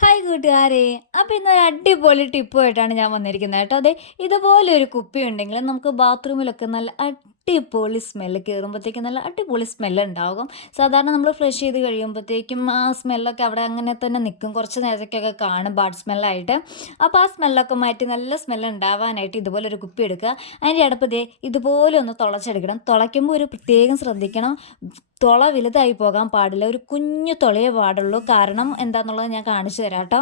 Hi കൂട്ടുകാരെ. അപ്പോൾ ഇന്നൊരു അടിപൊളി ടിപ്പുമായിട്ടാണ് ഞാൻ വന്നിരിക്കുന്നത് കേട്ടോ. അതെ, ഇതുപോലെ ഒരു കുപ്പി ഉണ്ടെങ്കിൽ നമുക്ക് ബാത്റൂമിലൊക്കെ നല്ല അടിപൊളി സ്മെല്ല് കയറുമ്പോഴത്തേക്കും നല്ല അടിപൊളി സ്മെല്ല് ഉണ്ടാകും. സാധാരണ നമ്മൾ ഫ്ലഷ് ചെയ്ത് കഴിയുമ്പോഴത്തേക്കും ആ സ്മെല്ലൊക്കെ അവിടെ അങ്ങനെ തന്നെ നിൽക്കും. കുറച്ച് നേരത്തേക്കൊക്കെ കാണും ബാഡ് സ്മെല്ലായിട്ട്. അപ്പോൾ ആ സ്മെല്ലൊക്കെ മാറ്റി നല്ല സ്മെല്ല് ഉണ്ടാവാനായിട്ട് ഇതുപോലെ ഒരു കുപ്പി എടുക്കുക. അതിൻ്റെ അടപ്പ് ദേ ഇതുപോലെ ഒന്ന് തുളച്ചെടുക്കണം. തുളയ്ക്കുമ്പോൾ ഒരു പ്രത്യേകം ശ്രദ്ധിക്കണം. തുള വലുതായി പോകാൻ പാടില്ല. ഒരു കുഞ്ഞു തുളയേ പാടുള്ളൂ. കാരണം എന്താണെന്നുള്ളത് ഞാൻ കാണിച്ചു തരാം കേട്ടോ.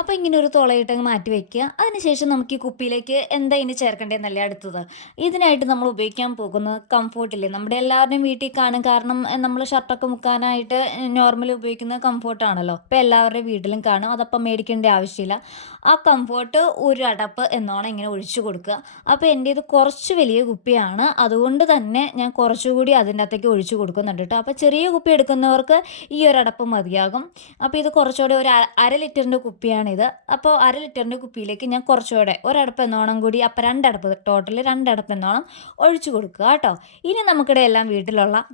അപ്പോൾ ഇങ്ങനെ ഒരു തുളയിട്ടങ്ങ് മാറ്റി വെക്കുക. അതിനുശേഷം നമുക്ക് ഈ കുപ്പിയിലേക്ക് എന്താ ഇനി ചേർക്കേണ്ടതെന്നല്ലേ അടുത്തത്. ഇതിനായിട്ട് നമ്മൾ ഉപയോഗിക്കാൻ പോകുന്നത് കംഫോർട്ടില്ലേ, നമ്മുടെ എല്ലാവരുടെയും വീട്ടിൽ കാണും. കാരണം നമ്മൾ ഷർട്ടൊക്കെ മുക്കാനായിട്ട് നോർമലി ഉപയോഗിക്കുന്നത് കംഫോർട്ടാണല്ലോ. അപ്പോൾ എല്ലാവരുടെയും വീട്ടിലും കാണും. അതപ്പം മേടിക്കേണ്ട ആവശ്യമില്ല. ആ കംഫോർട്ട് ഒരു അടപ്പ് എന്നോണം ഇങ്ങനെ ഒഴിച്ചു കൊടുക്കുക. അപ്പോൾ എൻ്റെ ഇത് കുറച്ച് വലിയ കുപ്പിയാണ്, അതുകൊണ്ട് തന്നെ ഞാൻ കുറച്ചുകൂടി അതിൻ്റെ അകത്തേക്ക് ഒഴിച്ചു കൊടുക്കുന്നുണ്ട് കേട്ടോ. അപ്പോൾ ചെറിയ കുപ്പി എടുക്കുന്നവർക്ക് ഈ ഒരു അടപ്പ് മതിയാകും. അപ്പോൾ ഇത് കുറച്ചുകൂടി ഒരു അര ലിറ്ററിൻ്റെ കുപ്പിയാണിത്. അപ്പോൾ അര ലിറ്ററിൻ്റെ കുപ്പിയിലേക്ക് ഞാൻ കുറച്ചുകൂടെ ഒരടപ്പ് എന്നോണം കൂടി, അപ്പോൾ രണ്ടടപ്പ്, ടോട്ടൽ രണ്ടടപ്പ് എന്നോണം ഒഴിച്ചു കൊടുക്കുക കേട്ടോ. ഇനി നമുക്കിടെ എല്ലാം വീട്ടിലുള്ള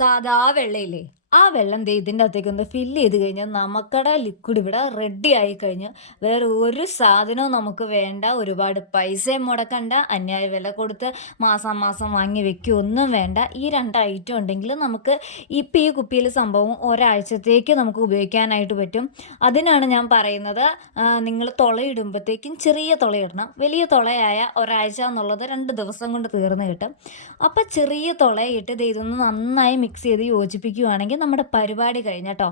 സാദാ വെള്ളയില്ലേ, ആ വെള്ളം ദേ ഇതിൻ്റെ അകത്തേക്കൊന്ന് ഫില്ല് ചെയ്ത് കഴിഞ്ഞാൽ നമുക്കടെ ലിക്വിഡ് ഇവിടെ റെഡി ആയി കഴിഞ്ഞ് വേറെ ഒരു സാധനവും നമുക്ക് വേണ്ട. ഒരുപാട് പൈസയും മുടക്കണ്ട, അന്യായ വില കൊടുത്ത് മാസം മാസം വാങ്ങി വെക്കുകയൊന്നും വേണ്ട. ഈ രണ്ട് ഐറ്റം ഉണ്ടെങ്കിൽ നമുക്ക് ഇപ്പം ഈ കുപ്പിയിൽ സംഭവം ഒരാഴ്ചത്തേക്ക് നമുക്ക് ഉപയോഗിക്കാനായിട്ട് പറ്റും. അതിനാണ് ഞാൻ പറയുന്നത്, നിങ്ങൾ തുളയിടുമ്പോഴത്തേക്കും ചെറിയ തുളയിടണം. വലിയ തുളയായ ഒരാഴ്ച എന്നുള്ളത് 2 ദിവസം കൊണ്ട് തീർന്ന് കിട്ടും. അപ്പോൾ ചെറിയ തുളയിട്ട് ഇതൊന്ന് നന്നായി മിക്സ് ചെയ്ത് യോജിപ്പിക്കുകയാണെങ്കിൽ നമ്മുടെ പരിപാടി കഴിഞ്ഞട്ടോ.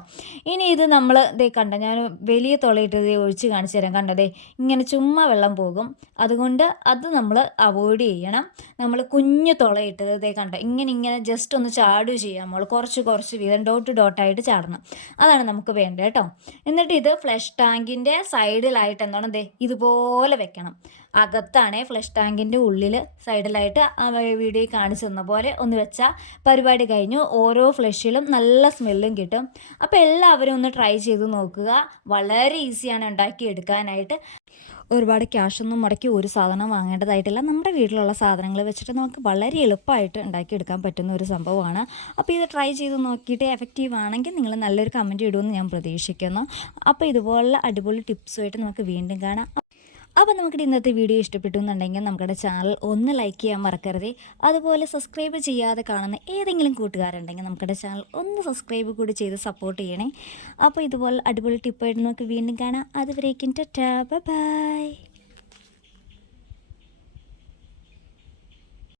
ഇനി ഇത് നമ്മൾ ദേ കണ്ട, ഞാൻ വലിയ തുളയിട്ട് ഒഴിച്ച് കാണിച്ചു തരാം. കണ്ടതേ ഇങ്ങനെ ചുമ്മാ വെള്ളം പോകും. അതുകൊണ്ട് അത് നമ്മൾ അവോയ്ഡ് ചെയ്യണം. നമ്മൾ കുഞ്ഞു തുളയിട്ടത് ദേ കണ്ട ഇങ്ങനെ ജസ്റ്റ് ഒന്ന് ചാടുക ചെയ്യാം. നമ്മൾ കുറച്ച് വീതം ഡോട്ടായിട്ട് ചാടണം. അതാണ് നമുക്ക് വേണ്ടത് കേട്ടോ. എന്നിട്ട് ഇത് ഫ്ലഷ് ടാങ്കിൻ്റെ സൈഡിലായിട്ട് എന്താണ് ദേ ഇതുപോലെ വെക്കണം. അകത്താണേ ഫ്ലഷ് ടാങ്കിൻ്റെ ഉള്ളിൽ സൈഡിലായിട്ട് ആ വീഡിയോയിൽ കാണിച്ചു തന്ന പോലെ ഒന്ന് വെച്ചാൽ പരിപാടി കഴിഞ്ഞു. ഓരോ ഫ്ലഷിലും നല്ല സ്മെല്ലും കിട്ടും. അപ്പോൾ എല്ലാവരും ഒന്ന് ട്രൈ ചെയ്ത് നോക്കുക. വളരെ ഈസിയാണ് ഉണ്ടാക്കിയെടുക്കാനായിട്ട്. ഒരുപാട് ക്യാഷൊന്നും മുടക്കി ഒരു സാധനം വാങ്ങേണ്ടതായിട്ടില്ല. നമ്മുടെ വീട്ടിലുള്ള സാധനങ്ങൾ വെച്ചിട്ട് നമുക്ക് വളരെ എളുപ്പമായിട്ട് ഉണ്ടാക്കിയെടുക്കാൻ പറ്റുന്ന ഒരു സംഭവമാണ്. അപ്പോൾ ഇത് ട്രൈ ചെയ്ത് നോക്കിയിട്ട് എഫക്റ്റീവ് ആണെങ്കിൽ നിങ്ങൾ നല്ലൊരു കമൻറ്റ് ഇടുമെന്ന് ഞാൻ പ്രതീക്ഷിക്കുന്നു. അപ്പോൾ ഇതുപോലുള്ള അടിപൊളി ടിപ്സുമായിട്ട് നമുക്ക് വീണ്ടും കാണാം. അപ്പോൾ നമുക്കിടെ ഇന്നത്തെ വീഡിയോ ഇഷ്ടപ്പെട്ടു എന്നുണ്ടെങ്കിൽ നമ്മുടെ ചാനൽ ഒന്ന് ലൈക്ക് ചെയ്യാൻ മറക്കരുതേ. അതുപോലെ സബ്സ്ക്രൈബ് ചെയ്യാതെ കാണുന്ന ഏതെങ്കിലും കൂട്ടുകാരുണ്ടെങ്കിൽ നമ്മുടെ ചാനൽ ഒന്ന് സബ്സ്ക്രൈബ് കൂടി ചെയ്ത് സപ്പോർട്ട് ചെയ്യണേ. അപ്പോൾ ഇതുപോലെ അടിപൊളി ടിപ്പായിട്ട് നമുക്ക് വീണ്ടും കാണാം. അതുവരേക്കും ടാറ്റാ, ബൈ.